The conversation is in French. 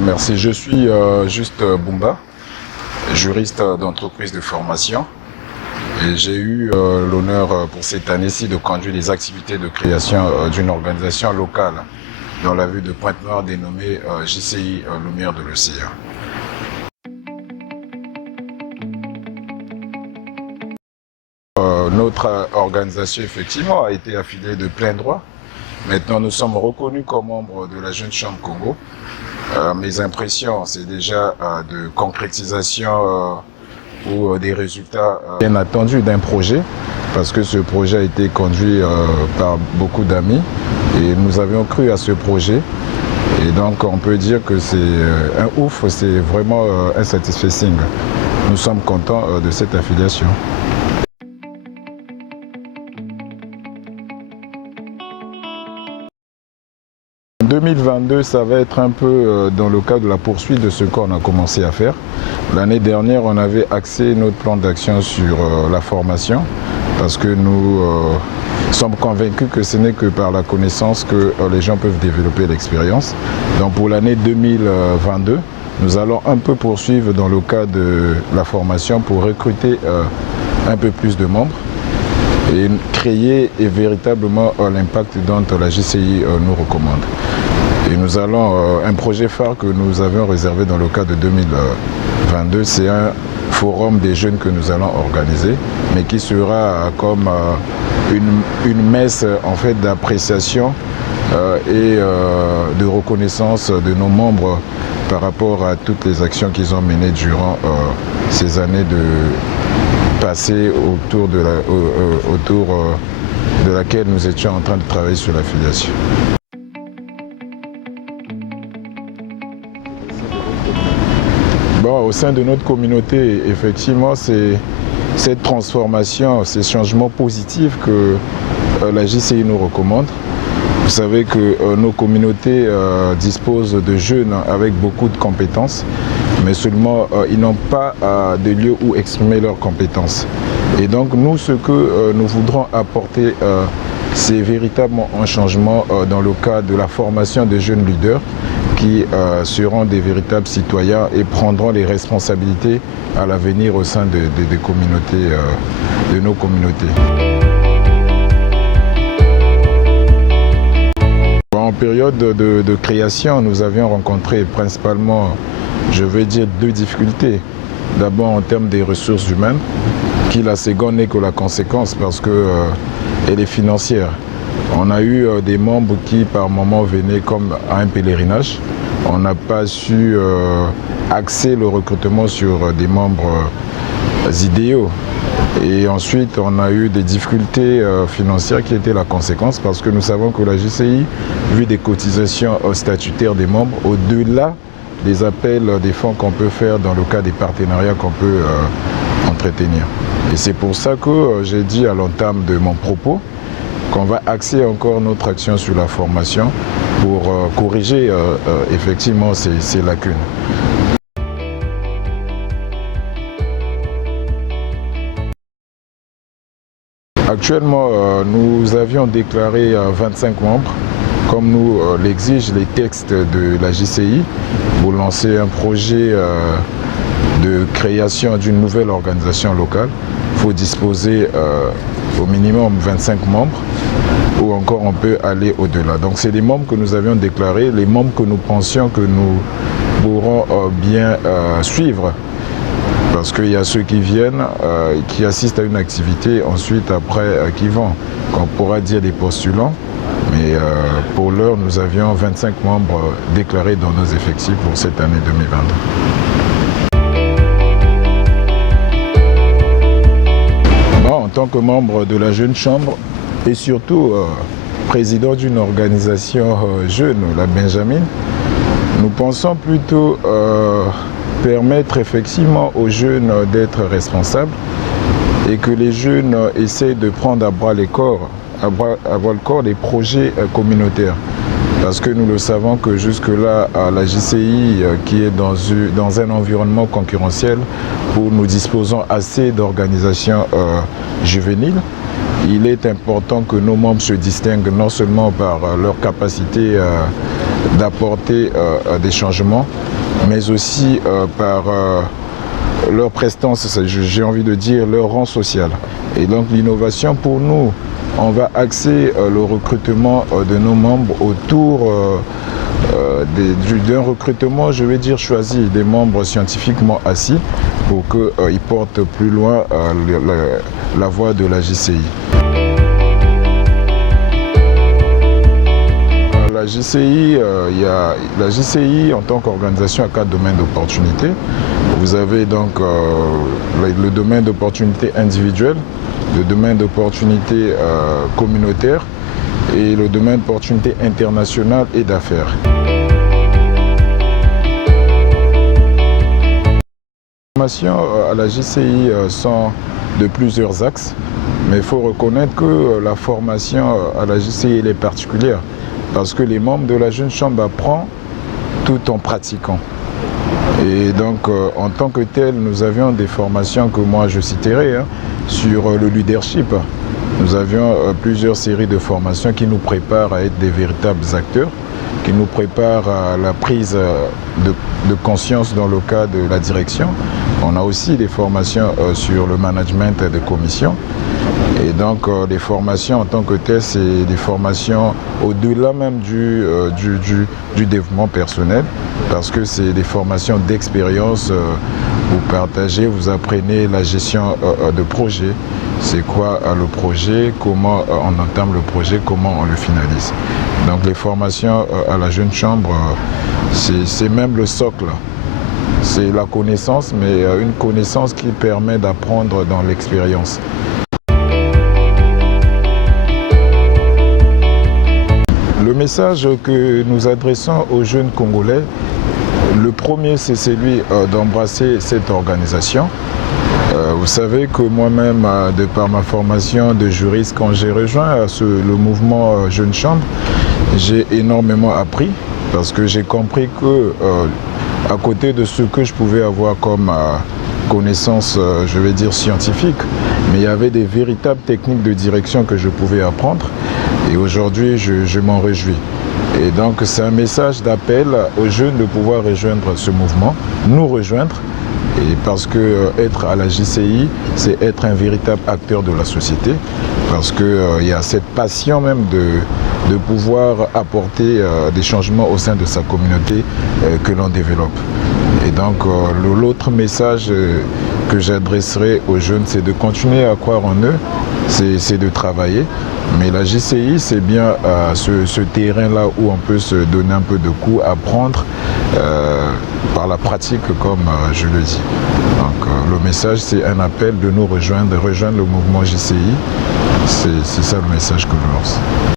Merci. Je suis Juste Bumba, juriste d'entreprise de formation. Et j'ai eu l'honneur pour cette année-ci de conduire les activités de création d'une organisation locale dans la ville de Pointe-Noire dénommée JCI Lumière de l'Océan. Notre organisation, effectivement, a été affiliée de plein droit. Maintenant, nous sommes reconnus comme membres de la Jeune Chambre Congo. Mes impressions, c'est déjà de concrétisation ou des résultats bien attendus d'un projet, parce que ce projet a été conduit par beaucoup d'amis et nous avions cru à ce projet. Et donc, on peut dire que c'est un ouf, c'est vraiment un satisfacing. Nous sommes contents de cette affiliation. En 2022, ça va être un peu dans le cadre de la poursuite de ce qu'on a commencé à faire. L'année dernière, on avait axé notre plan d'action sur la formation parce que nous sommes convaincus que ce n'est que par la connaissance que les gens peuvent développer l'expérience. Donc pour l'année 2022, nous allons un peu poursuivre dans le cadre de la formation pour recruter un peu plus de membres et créer véritablement l'impact dont la JCI nous recommande. Et nous allons, un projet phare que nous avions réservé dans le cadre de 2022, c'est un forum des jeunes que nous allons organiser, mais qui sera comme une messe en fait d'appréciation et de reconnaissance de nos membres par rapport à toutes les actions qu'ils ont menées durant ces années passées autour de laquelle nous étions en train de travailler sur l'affiliation. Bon, au sein de notre communauté, effectivement, c'est cette transformation, ces changements positifs que la JCI nous recommande. Vous savez que nos communautés disposent de jeunes avec beaucoup de compétences, mais seulement ils n'ont pas de lieu où exprimer leurs compétences. Et donc nous, ce que nous voudrons apporter, c'est véritablement un changement dans le cadre de la formation des jeunes leaders qui seront des véritables citoyens et prendront les responsabilités à l'avenir au sein des communautés, de nos communautés. En période de création, nous avions rencontré principalement, je vais dire, deux difficultés. D'abord en termes des ressources humaines, qui la seconde n'est que la conséquence parce qu'elle est financière. On a eu des membres qui par moments venaient comme à un pèlerinage. On n'a pas su axer le recrutement sur des membres idéaux. Et ensuite, on a eu des difficultés financières qui étaient la conséquence parce que nous savons que la JCI, vu des cotisations statutaires des membres, au-delà des appels des fonds qu'on peut faire dans le cas des partenariats qu'on peut entretenir. Et c'est pour ça que j'ai dit à l'entame de mon propos qu'on va axer encore notre action sur la formation pour corriger effectivement ces lacunes. Actuellement, nous avions déclaré 25 membres, comme nous l'exigent les textes de la JCI, pour lancer un projet de création d'une nouvelle organisation locale. Il faut disposer au minimum 25 membres, ou encore on peut aller au-delà. Donc c'est les membres que nous avions déclarés, les membres que nous pensions que nous pourrons bien suivre. Parce qu'il y a ceux qui viennent, qui assistent à une activité, ensuite après qui vont. On pourra dire des postulants, mais pour l'heure nous avions 25 membres déclarés dans nos effectifs pour cette année 2022. En tant que membre de la Jeune Chambre et surtout président d'une organisation jeune, la Benjamin, nous pensons plutôt permettre effectivement aux jeunes d'être responsables et que les jeunes essayent de prendre à bras le corps les projets communautaires. Parce que nous le savons que jusque-là, la JCI qui est dans un environnement concurrentiel où nous disposons assez d'organisations juvéniles, il est important que nos membres se distinguent non seulement par leur capacité d'apporter des changements, mais aussi par leur prestance, j'ai envie de dire leur rang social. Et donc l'innovation pour nous, on va axer le recrutement de nos membres autour d'un recrutement, je vais dire, choisi, des membres scientifiquement assis pour qu'ils portent plus loin la voie de la JCI. La JCI en tant qu'organisation a 4 domaines d'opportunité. Vous avez donc le domaine d'opportunité individuelle, le domaine d'opportunité communautaire et le domaine d'opportunité internationale et d'affaires. Les formations à la JCI sont de plusieurs axes, mais il faut reconnaître que la formation à la JCI est particulière parce que les membres de la Jeune Chambre apprennent tout en pratiquant. Et donc, en tant que tel, nous avions des formations que moi je citerai sur le leadership. Nous avions plusieurs séries de formations qui nous préparent à être des véritables acteurs, qui nous préparent à la prise de conscience dans le cas de la direction. On a aussi des formations sur le management de commission. Et donc les formations en tant que telles, c'est des formations au-delà même du développement personnel, parce que c'est des formations d'expérience. Vous partagez, vous apprenez la gestion de projet. C'est quoi le projet, comment on entame le projet, comment on le finalise. Donc les formations à la Jeune Chambre, c'est même le socle. C'est la connaissance, mais une connaissance qui permet d'apprendre dans l'expérience. Le message que nous adressons aux jeunes Congolais, le premier, c'est celui d'embrasser cette organisation. Vous savez que moi-même, de par ma formation de juriste, quand j'ai rejoint le mouvement Jeune Chambre, j'ai énormément appris parce que j'ai compris que, à côté de ce que je pouvais avoir comme connaissances, je vais dire scientifiques, mais il y avait des véritables techniques de direction que je pouvais apprendre. Et aujourd'hui, je m'en réjouis. Et donc, c'est un message d'appel aux jeunes de pouvoir rejoindre ce mouvement, nous rejoindre. Et parce que être à la JCI, c'est être un véritable acteur de la société. Parce qu'il y a cette passion même de pouvoir apporter des changements au sein de sa communauté que l'on développe. Et donc, l'autre message que j'adresserai aux jeunes, c'est de continuer à croire en eux, c'est de travailler. Mais la JCI, c'est bien ce terrain-là où on peut se donner un peu de coups, apprendre par la pratique, comme je le dis. Donc, le message, c'est un appel de nous rejoindre le mouvement JCI. C'est ça le message que je lance.